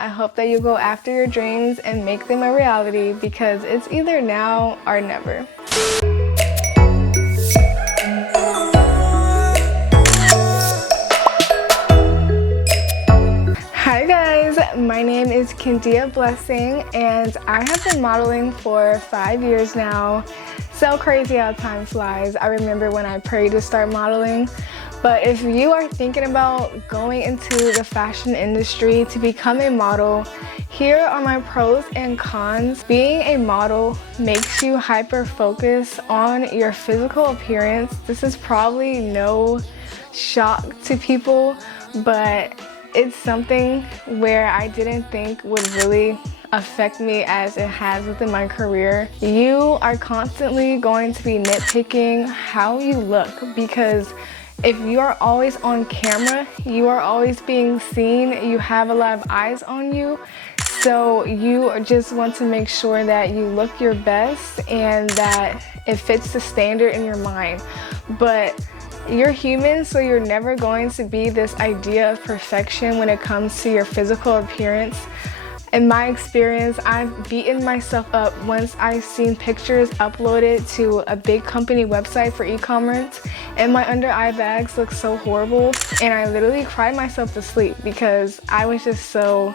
I hope that you go after your dreams and make them a reality, because it's either now or never. Hi guys, my name is Kindia Blessing and I have been modeling for 5 years now. So crazy how time flies. I remember when I prayed to start modeling. But if you are thinking about going into the fashion industry to become a model, here are my pros and cons. Being a model makes you hyper focus on your physical appearance. This is probably no shock to people, but it's something where I didn't think would really affect me as it has within my career. You are constantly going to be nitpicking how you look, because if you are always on camera, you are always being seen, you have a lot of eyes on you. So you just want to make sure that you look your best and that it fits the standard in your mind. But you're human, so you're never going to be this idea of perfection when it comes to your physical appearance. In my experience, I've beaten myself up once I've seen pictures uploaded to a big company website for e-commerce and my under eye bags look so horrible, and I literally cried myself to sleep because I was just so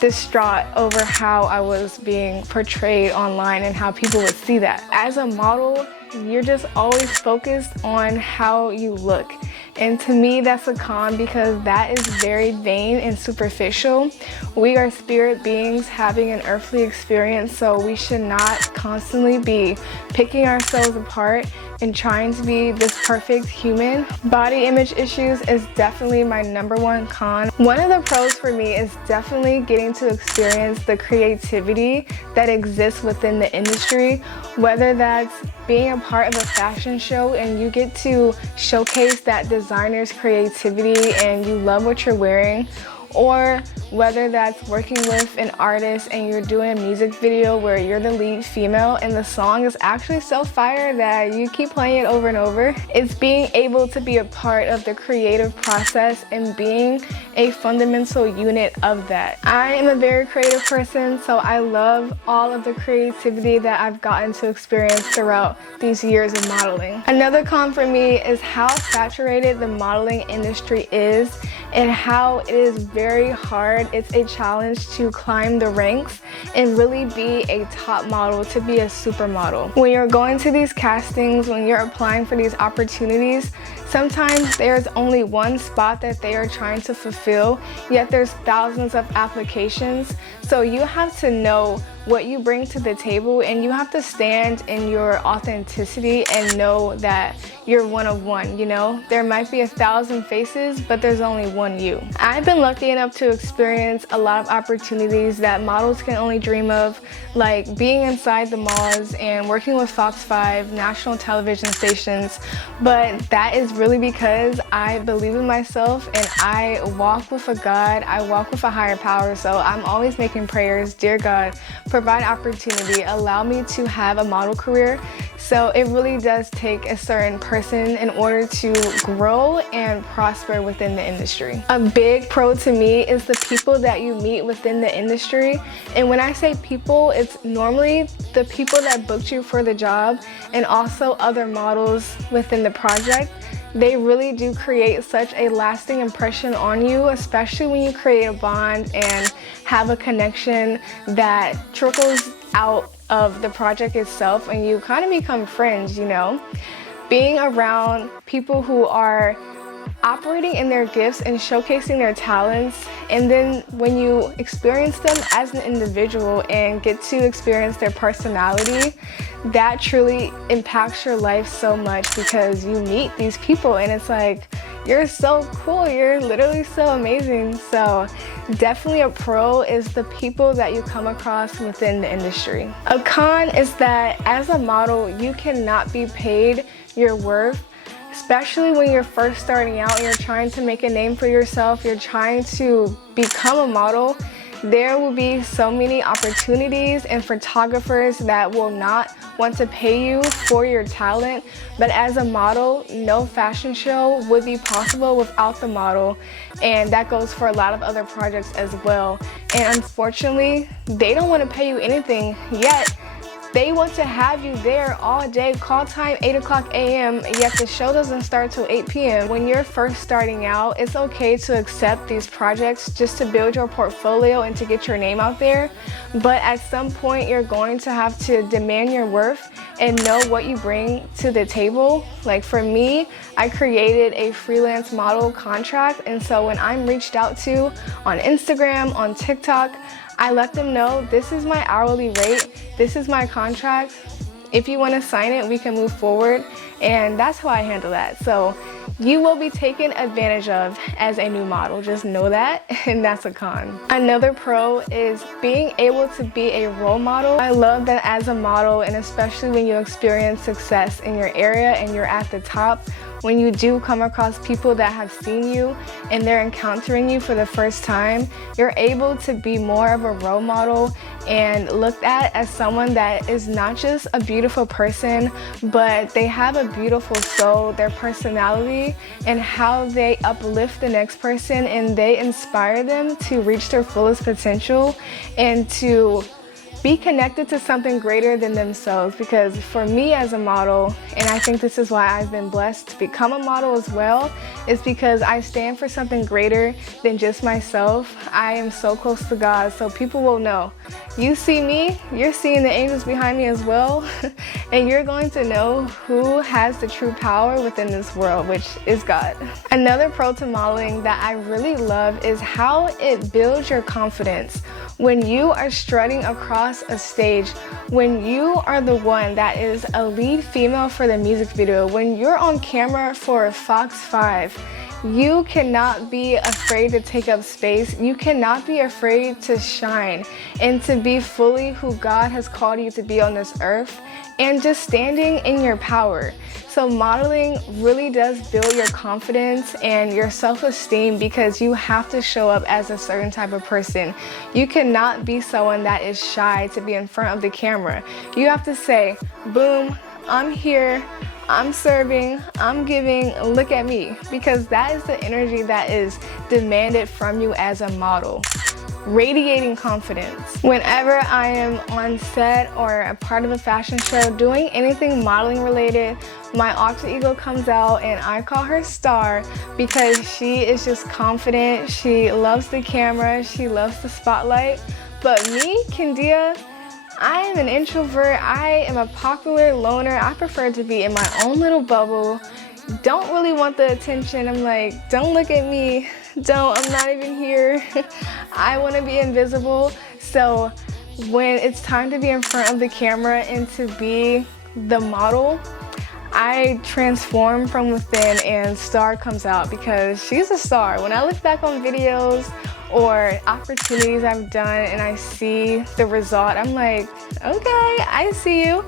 distraught over how I was being portrayed online and how people would see that. As a model, you're just always focused on how you look. And to me, that's a con, because that is very vain and superficial. We are spirit beings having an earthly experience, so we should not constantly be picking ourselves apart and trying to be this perfect human. Body image issues is definitely my #1 con. One of the pros for me is definitely getting to experience the creativity that exists within the industry, whether that's being a part of a fashion show and you get to showcase that designer's creativity and you love what you're wearing, or whether that's working with an artist and you're doing a music video where you're the lead female and the song is actually so fire that you keep playing it over and over. It's being able to be a part of the creative process and being a fundamental unit of that. I am a very creative person, so I love all of the creativity that I've gotten to experience throughout these years of modeling. Another con for me is how saturated the modeling industry is and how it is very hard. It's a challenge to climb the ranks and really be a top model, to be a supermodel. When you're going to these castings, when you're applying for these opportunities, sometimes there's only one spot that they are trying to fulfill, yet there's thousands of applications. So you have to know what you bring to the table, and you have to stand in your authenticity and know that you're one of one, you know? There might be 1,000 faces, but there's only one you. I've been lucky enough to experience a lot of opportunities that models can only dream of, like being inside the malls and working with Fox 5, national television stations, but that is really because I believe in myself and I walk with a God, I walk with a higher power, so I'm always making prayers, dear God, provide opportunity, allow me to have a model career. So it really does take a certain person in order to grow and prosper within the industry. A big pro to me is the people that you meet within the industry. And when I say people, it's normally the people that booked you for the job and also other models within the project. They really do create such a lasting impression on you, especially when you create a bond and have a connection that trickles out of the project itself and you kind of become friends, you know? Being around people who are operating in their gifts and showcasing their talents, and then when you experience them as an individual and get to experience their personality, that truly impacts your life so much, because you meet these people and it's like, you're so cool, you're literally so amazing. So definitely a pro is the people that you come across within the industry. A con is that as a model, you cannot be paid your worth, especially when you're first starting out, you're trying to make a name for yourself, you're trying to become a model. there will be so many opportunities and photographers that will not want to pay you for your talent. But as a model, no fashion show would be possible without the model. And that goes for a lot of other projects as well. And unfortunately, they don't want to pay you anything yet. They want to have you there all day, call time 8 o'clock a.m., yet the show doesn't start till 8 p.m. When you're first starting out, it's okay to accept these projects just to build your portfolio and to get your name out there. But at some point, you're going to have to demand your worth and know what you bring to the table. Like for me, I created a freelance model contract, and so when I'm reached out to on Instagram, on TikTok, I let them know this is my hourly rate, this is my contract. If you want to sign it, we can move forward, and that's how I handle that. So you will be taken advantage of as a new model, just know that, and that's a con. Another pro is being able to be a role model. I love that as a model, and especially when you experience success in your area and you're at the top, when you do come across people that have seen you and they're encountering you for the first time, you're able to be more of a role model and looked at as someone that is not just a beautiful person, but they have a beautiful soul, their personality, and how they uplift the next person and they inspire them to reach their fullest potential and to be connected to something greater than themselves. Because for me as a model, and I think this is why I've been blessed to become a model as well, is because I stand for something greater than just myself. I am so close to God, so people will know. You see me, you're seeing the angels behind me as well, and you're going to know who has the true power within this world, which is God. Another pro to modeling that I really love is how it builds your confidence. When you are strutting across a stage, when you are the one that is a lead female for the music video, when you're on camera for Fox 5, you cannot be afraid to take up space. You cannot be afraid to shine and to be fully who God has called you to be on this earth, and just standing in your power. So modeling really does build your confidence and your self-esteem, because you have to show up as a certain type of person. You cannot be someone that is shy to be in front of the camera. You have to say, boom, I'm here, I'm serving, I'm giving, look at me, because that is the energy that is demanded from you as a model. Radiating confidence. Whenever I am on set or a part of a fashion show doing anything modeling related, my alter ego comes out and I call her Star, because she is just confident, she loves the camera, she loves the spotlight. But me, Kendia, I am an introvert, I am a popular loner, I prefer to be in my own little bubble, don't really want the attention. I'm like, don't look at me, I'm not even here. I want to be invisible. So when it's time to be in front of the camera and to be the model, I transform from within and Star comes out, because she's a star. When I look back on videos or opportunities I've done and I see the result, I'm like, okay, I see you.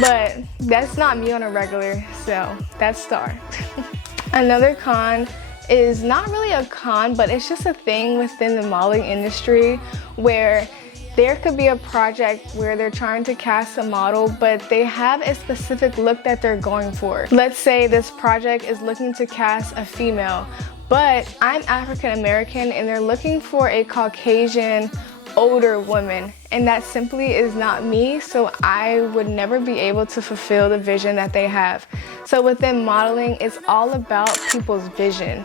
But that's not me on a regular, so that's Star. Another con is not really a con, but it's just a thing within the modeling industry where there could be a project where they're trying to cast a model, but they have a specific look that they're going for. Let's say this project is looking to cast a female, but I'm African American and they're looking for a Caucasian older woman, and that simply is not me, so I would never be able to fulfill the vision that they have. So within modeling, it's all about people's vision.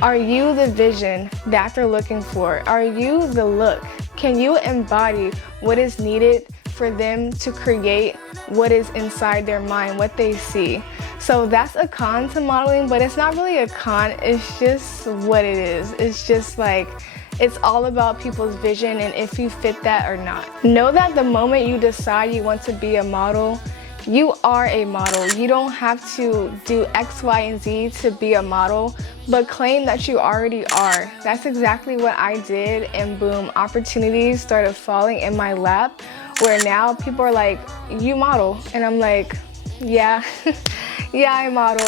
Are you the vision that they're looking for? Are you the look? Can you embody what is needed for them to create what is inside their mind, what they see? So that's a con to modeling, but it's not really a con, it's just what it is. It's just like, it's all about people's vision and if you fit that or not. Know that the moment you decide you want to be a model, you are a model. You don't have to do X, Y, and Z to be a model, but claim that you already are. That's exactly what I did, and boom, opportunities started falling in my lap, where now people are like, you model? And I'm like, yeah, yeah, I model.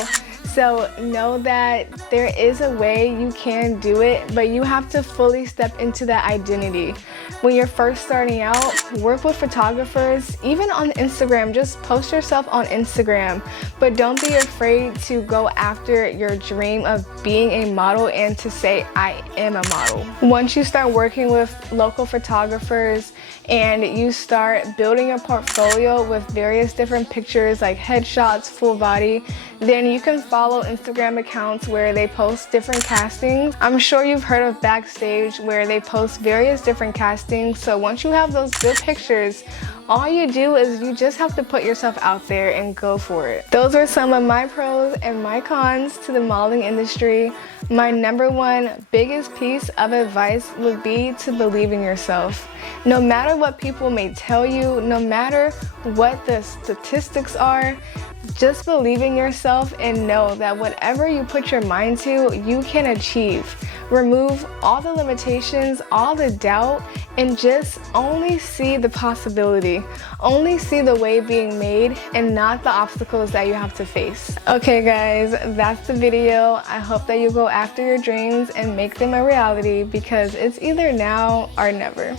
So know that there is a way you can do it, but you have to fully step into that identity. When you're first starting out, work with photographers. Even on Instagram, just post yourself on Instagram, but don't be afraid to go after your dream of being a model and to say, I am a model. Once you start working with local photographers and you start building a portfolio with various different pictures like headshots, full body, then you can follow Instagram accounts where they post different castings. I'm sure you've heard of Backstage, where they post various different castings. So once you have those good pictures, all you do is you just have to put yourself out there and go for it. Those are some of my pros and my cons to the modeling industry. My number one biggest piece of advice would be to believe in yourself. No matter what people may tell you, no matter what the statistics are, just believe in yourself and know that whatever you put your mind to, you can achieve. Remove all the limitations, all the doubt, and just only see the possibility. Only see the way being made and not the obstacles that you have to face. Okay guys, that's the video. I hope that you go after your dreams and make them a reality, because it's either now or never.